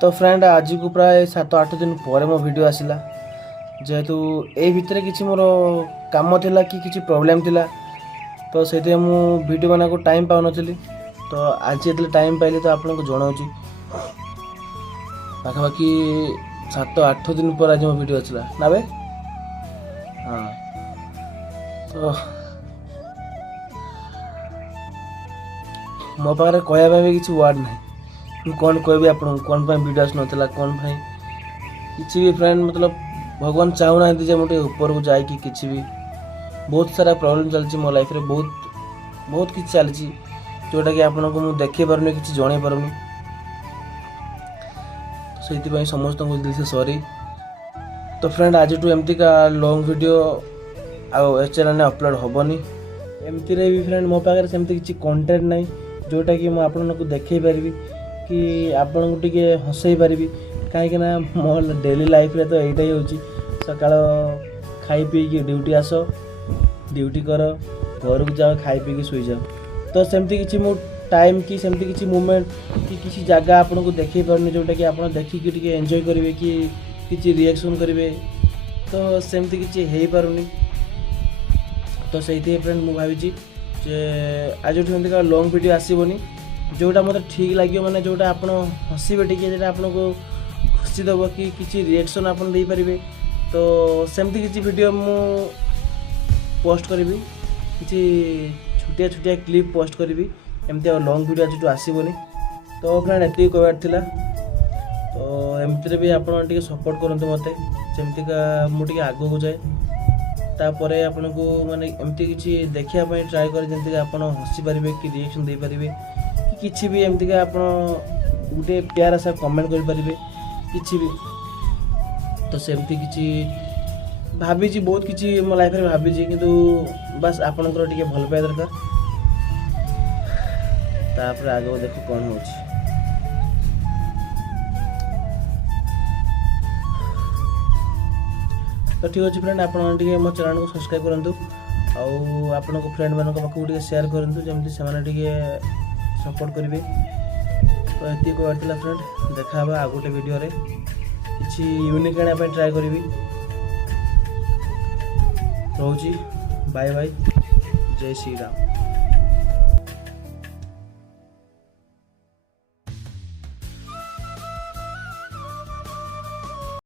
तो फ्रेंड आज को प्राय 7-8 दिन पर मो वीडियो आसला जेहेतु ए भितर किसी मोर काम थिला कि किसी प्रॉब्लम थिला तो से मु वीडियो बना को टाइम पाउ नथली। तो आज ये टाइम पाइले तो आपन को जणाउची पाखापाखि 7-8 दिन पर आज मो वीडियो आसला ना बे। हाँ तो मो पाखे कहया भी किसी वर्ड ना कौन कहबी आपन कौन वीडियो आस नाला कौन किसी भी फ्रेंड मतलब भगवान चाहूना जे मुझे ऊपर को जाए कि किसी भी बहुत सारा प्रॉब्लम चलती मो लाइफ रे बहुत किसी चलती जोटा कि आपन को मुझे देखे पारुनी किसी जणे पारुनी। तो से समस्त को दिल से सॉरी। तो फ्रेंड आज एमती का लॉन्ग वीडियो आ चैनल में अपलोड हेनी एमती रे भी फ्रेंड मो पाखे सेमती किसी कंटेंट नहीं जोटा कि मुझे आपन को देखे पारि कि आपन को टिके हसई पारि कहीं मो डेली लाइफ रे तो यहीटा ही होची सकाळ खाई पी कि ड्यूटी आस ड्यूटी कर घर को जाओ खाई पी कि सुई जाओ। तो सेमती किसी मो टाइम कि सेमती किसी मोमेंट कि किसी जगह आपन को देखे पारनी जोटा कि आपन देखिक टिके एंजॉय करेंगे कि किसी रिएक्शन करेंगे तो सेमती किसी हो पारुनी। तो से फ्रेंड मु भावी आज का लॉन्ग वीडियो आसबनी जोटा मतलब ठीक लगे मैंने जोटा आप हसबे टे जो आपन को खुशी दब कि किसी रिएक्शन आपन दे पारे तो सेमती किसी वीडियो मु पोस्ट करी किसी छोटिया छोटिया क्लिप पोस्ट करी एमती लॉन्ग वीडियो आज आसबनी। तो फ्रेंड एति कहबार थिला तो एमती भी आपन टिके सपोर्ट करंतु मते जेमती का मु टिके आगो को जाए तापर आपन को माने एमती किसी देखिया पई ट्राई कर जेमती आपन हसी पारिबे कि रिएक्शन दे पारिबे कि किछि भी एमती का आपन गुटे प्यारा सा कमेंट कर पारिबे किछि भी। तो सेमती किछि भाभी बहुत किछि मो लाइफ रे भाभी किंतु बस आपनकर टिके भल पाए दरकार तापर आगो देखो कौन होछि। तो ठीक अच्छे फ्रेंड आप मो चैनल को सब्सक्राइब करूँ आउ आपण फ्रेंड मान पाखक शेयर करूँ जमी से सपोर्ट करेंगे। तो ये कहला फ्रेंड देखा आ गोटे वीडियो रे किसी यूनिक आने ट्राए करी रोची बाय बाय जय श्री राम।